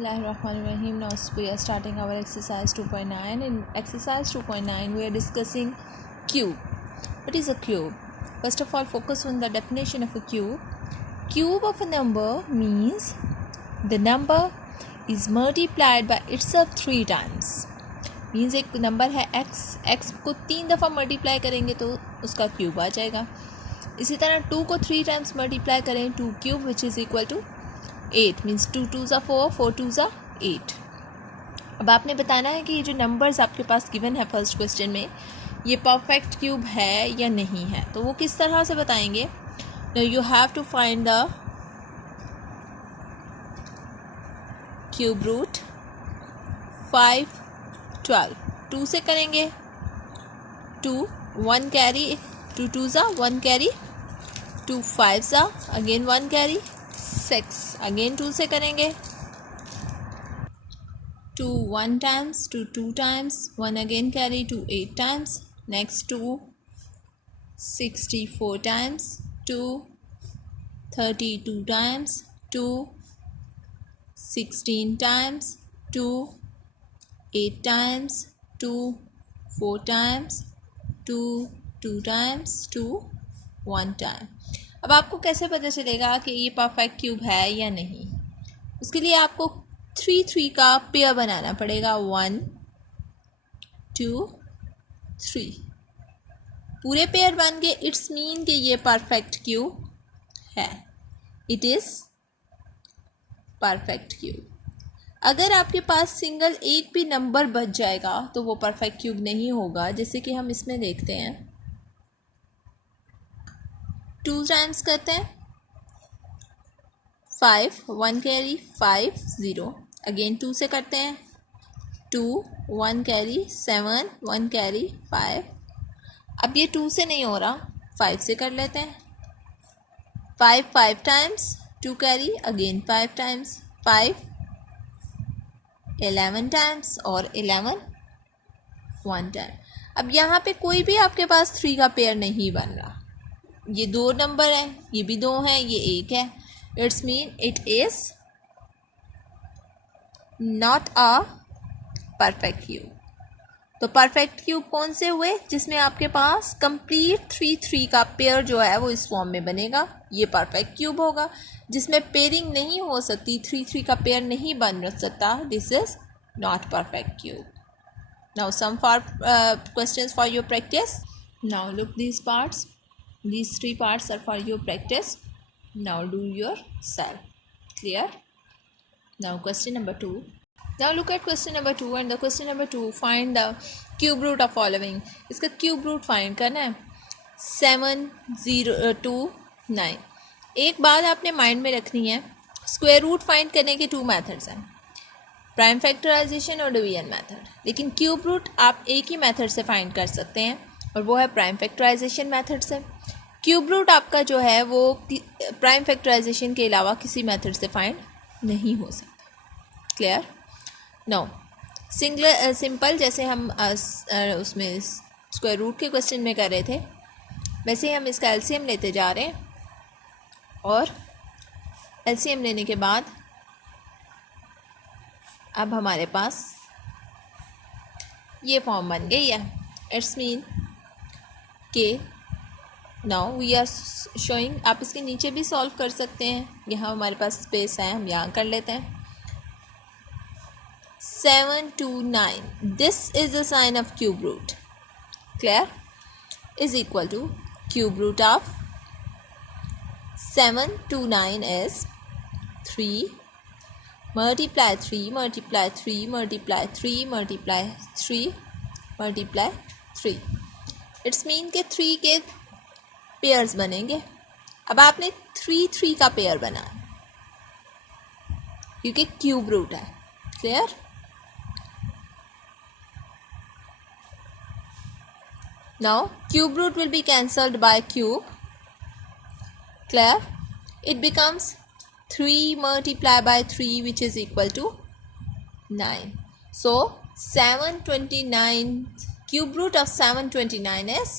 Bismillahirrahmanirrahim. Now we are starting our exercise 2.9. In exercise 2.9 we are discussing cube. What is a cube? First of all, focus on the definition of a cube. Cube of a number means the number is multiplied by itself 3 times. Means एक number है x को 3 दफ़ा multiply करेंगे तो उसका cube आ जाएगा. इसी तरह 2 को 3 टाइम्स मल्टीप्लाई करें, 2 cube which is equal to 8 means 2 2s are 4, 4 2s are 8. अब आपने बताना है कि ये जो नंबर्स आपके पास गिवन है फर्स्ट क्वेश्चन में, ये परफेक्ट क्यूब है या नहीं है. तो वो किस तरह से बताएंगे? Now you have to find the cube root. 5 12 2 से करेंगे 2 1 carry 2 2s are 1 carry 2 5s are again 1 carry 6 again 2 से करेंगे 2 1 times 2 2 times 1 again carry 2 8 times next 2 64 times 2 32 times 2 16 times 2 8 times 2 4 times 2 2 times 2 1 time. अब आपको कैसे पता चलेगा कि ये परफेक्ट क्यूब है या नहीं? उसके लिए आपको 3 3 का पेयर बनाना पड़ेगा. 1 2 3 पूरे पेयर बन गए. इट्स मीन कि ये परफेक्ट क्यूब है. It is perfect cube. अगर आपके पास सिंगल एक भी नंबर बच जाएगा तो वो परफेक्ट क्यूब नहीं होगा. जैसे कि हम इसमें देखते हैं 2 टाइम्स करते हैं 5 1 कैरी 5 0 अगेन 2 से करते हैं 2 1 कैरी 7 1 कैरी 5. अब ये 2 से नहीं हो रहा, 5 से कर लेते हैं. 5 5 times 2 carry again 5 times 5 11 times और 11 1 टाइम. अब यहाँ पे कोई भी आपके पास 3 का पेयर नहीं बन रहा. ये 2 नंबर है, ये भी 2 है, ये 1 है. It's mean it is not a perfect cube. तो परफेक्ट क्यूब कौन से हुए? जिसमें आपके पास कंप्लीट 3 3 का पेयर जो है वो इस फॉर्म में बनेगा, ये परफेक्ट क्यूब होगा. जिसमें पेयरिंग नहीं हो सकती, 3 3 का पेयर नहीं बन सकता, this is not perfect cube. Now some for questions for your practice. Now look these parts. These 3 parts are for your practice. Now do yourself. Clear? Now question number 2. Now look at question number 2 and the question number 2. Find the cube root of following. इसका cube root find करना है. 7 0 2 9. एक बात आपने mind में रखनी है, square root find करने के 2 मेथड्स हैं, प्राइम फैक्टराइजेशन और डिवीजन मेथड. लेकिन क्यूब रूट आप एक ही मेथड से फाइंड कर सकते हैं और वो है प्राइम फैक्टराइजेशन मेथड से. क्यूब रूट आपका जो है वो प्राइम फैक्टराइजेशन के अलावा किसी मेथड से फाइंड नहीं हो सकता. क्लियर? नो सिंपल जैसे हम उसमें स्क्वायर रूट के क्वेश्चन में कर रहे थे, वैसे ही हम इसका एलसीएम लेते जा रहे हैं. और एलसीएम लेने के बाद अब हमारे पास ये फॉर्म बन गई है. इट्स मीन के नाउ वी आर शोइंग. आप इसके नीचे भी सॉल्व कर सकते हैं, यहाँ हमारे पास स्पेस है, हम यहाँ कर लेते हैं. 7 2 9 this is the sign of cube root. Clear? Is equal to cube root of 7 2 9 is 3 multiply 3 multiply 3 multiply 3 multiply 3 multiply 3. It's mean के 3 के पेयर्स बनेंगे. अब आपने 3 3 का पेयर बनाना क्योंकि क्यूब रूट है. Clear? Now cube root will be cancelled by cube. Clear? It becomes 3 multiplied by 3 which is equal to 9. So 729 cube root of 729 is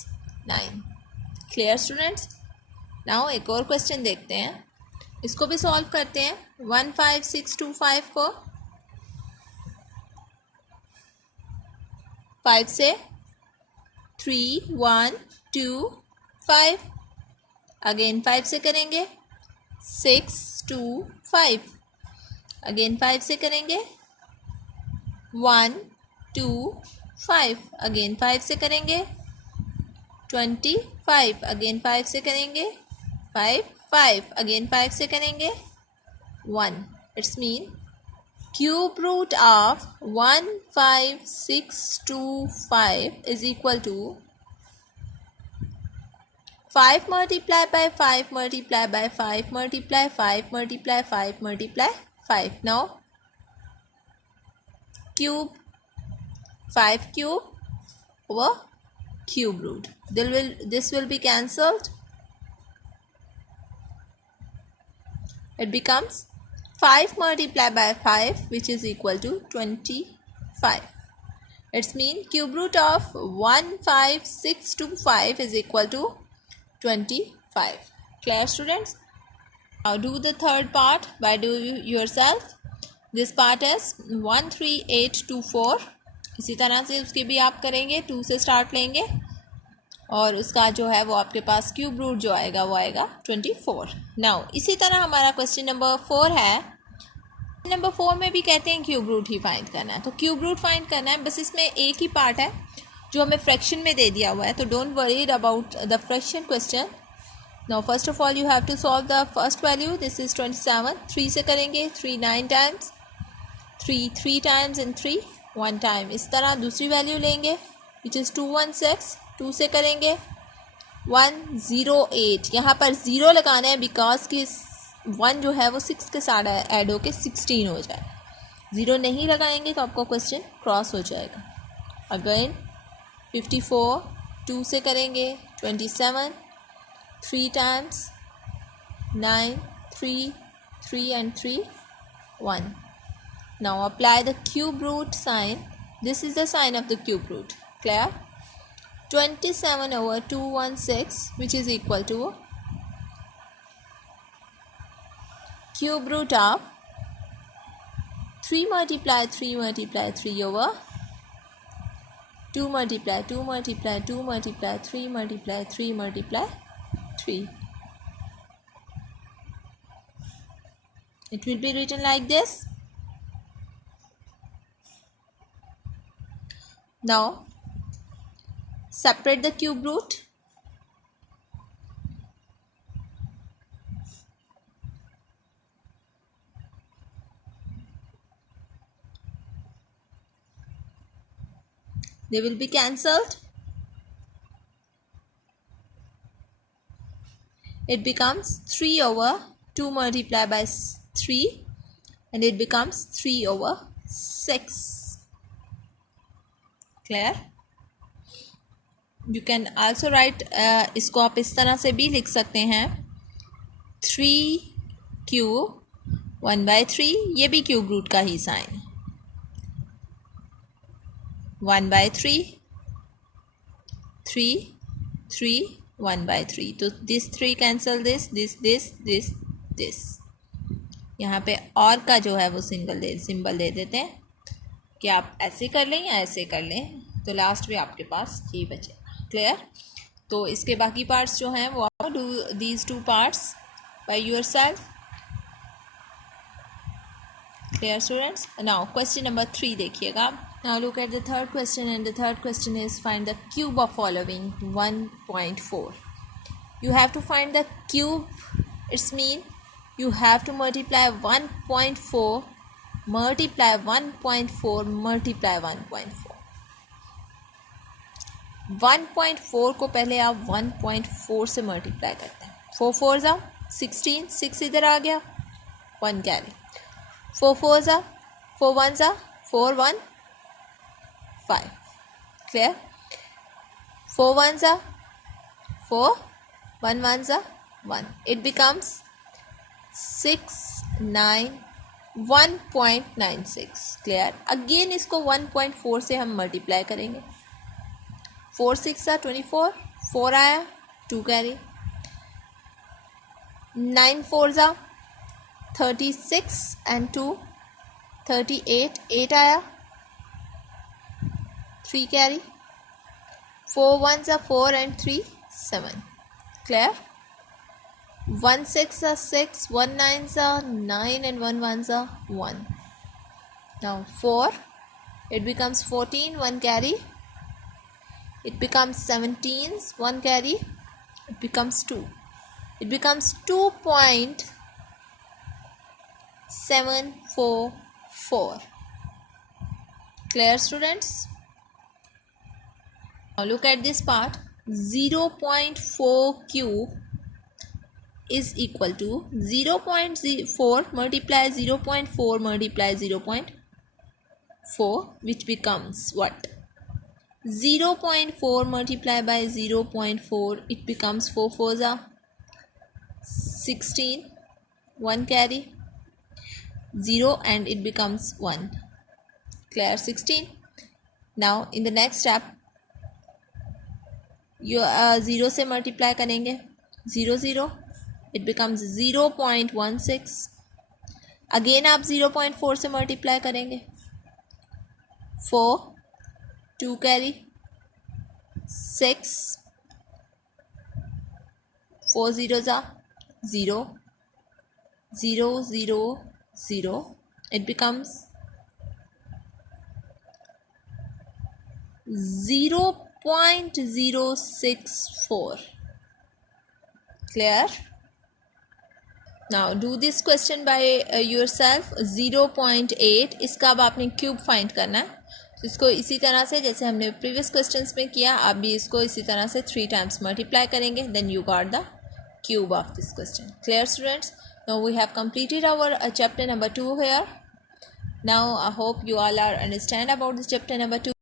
9. Clear students? Now एक और क्वेश्चन देखते हैं, इसको भी सॉल्व करते हैं. 15625 को 5 से 3 1 2 5, अगेन 5 से करेंगे 6 2 5, अगेन 5 से करेंगे 1 2 5, अगेन 5 से करेंगे 25, अगेन 5 से करेंगे 5 5, अगेन 5 से करेंगे 1. It's mean cube root of 15625 is equal to 5 multiply by 5 multiply by 5 multiply 5 multiply 5 multiply 5. Now cube 5 cube over cube root. This will be cancelled. It becomes 5 multiplied by 5, which is equal to 25. It's mean cube root of 15625 is equal to 25. Clear, students? Now do the third part by doing yourself. This part is 13824. इसी तरह से उसके भी आप करेंगे, 2 से start लेंगे और उसका जो है वो आपके पास क्यूब रूट जो आएगा वो आएगा 24. नाउ इसी तरह हमारा क्वेश्चन नंबर 4 है. नंबर 4 में भी कहते हैं क्यूब रूट ही फाइंड करना है. तो क्यूब रूट फाइंड करना है, बस इसमें एक ही पार्ट है जो हमें फ्रैक्शन में दे दिया हुआ है. तो don't worry about the fraction question. Now first of all you have to solve the first value. This is 27. 3 से करेंगे 3 9 टाइम्स, 3 3 टाइम्स एंड 3 1 टाइम. इस तरह दूसरी वैल्यू लेंगे विच इज़ 216. 2 से करेंगे 108. यहाँ पर 0 लगाना है बिकॉज कि 1 जो है वो 6 के साथ ऐड होके 16 हो जाए. 0 नहीं लगाएंगे तो आपका क्वेश्चन क्रॉस हो जाएगा. अगेन 54. 2 से करेंगे 27. 3 times 9 3 3 and 3 1. Now apply the cube root sign. This is the sign of the cube root. Clear? 27 over 216, which is equal to cube root of 3 multiply 3 multiply 3 over 2 multiply 2 multiply 2 multiply 3 multiply 3 multiply 3. It will be written like this. Now separate the cube root. They will be cancelled. It becomes 3 over 2 multiplied by 3 and it becomes 3 over 6. Clear? You can also write इसको आप इस तरह से भी लिख सकते हैं 3 cube 1/3. ये भी क्यूब रूट का ही साइन. 1/3 3 3 1/3. तो दिस 3 कैंसल दिस. यहाँ पे और का जो है वो सिंबल दे देते हैं कि आप ऐसे कर लें या ऐसे कर लें, तो लास्ट में आपके पास ये बचे. क्लियर? तो इसके बाकी पार्ट्स जो हैं वो आप do these 2 parts by yourself. Clear students? Now question number 3 देखिएगा. Now look at the third question and the third question is find the cube of following 1.4. You have to find the cube. It's mean you have to multiply 1.4 multiply 1.4 multiply 1.4. 1.4 को पहले आप 1.4 से multiply करते हैं. 4 4 जा 16, 6 इधर आ गया, 1 carry. 4 4 जा 4 1 जा 4 1 5. क्लियर? 4 1 जा 4 1 1 जा 1. It becomes 6 9 1.96. क्लियर? अगेन इसको 1.4 से हम मल्टीप्लाई करेंगे. 4 6 24, 4 आया 2 कैरी. 9 4 जा 36 एंड 2 38, 8 आया 3 carry. 4 ones are 4 and 3 7. Clear? 1 6 are 6, 1 9s are 9 and 1 1s are 1. Now 4, it becomes 14, 1 carry. It becomes 17s, 1 carry. It becomes 2. It becomes 2.744. Clear, students? Now look at this part. 0.4 cube is equal to 0.4 multiply 0.4 multiply 0.4, which becomes what? 0.4 multiplied by 0.4, it becomes 4 4s are 16, 1 carry 0 and it becomes 1. Clear? 16. Now in the next step you 0 से multiply करेंगे 0 0, it becomes 0.16. Again आप 0.4 से multiply करेंगे 4, 2 carry 6, 4 zeros are 0, 0 0 0, it becomes 0.064. Clear? Now do this question by yourself. 0.8, इसका अब आपने cube find करना है. तो इसको इसी तरह से जैसे हमने प्रीवियस क्वेश्चंस में किया, आप भी इसको इसी तरह से 3 टाइम्स मल्टीप्लाई करेंगे. Then you got the cube of this question. Clear, students? Now we have completed our chapter number 2 here. Now I hope you all are understand about this chapter number 2.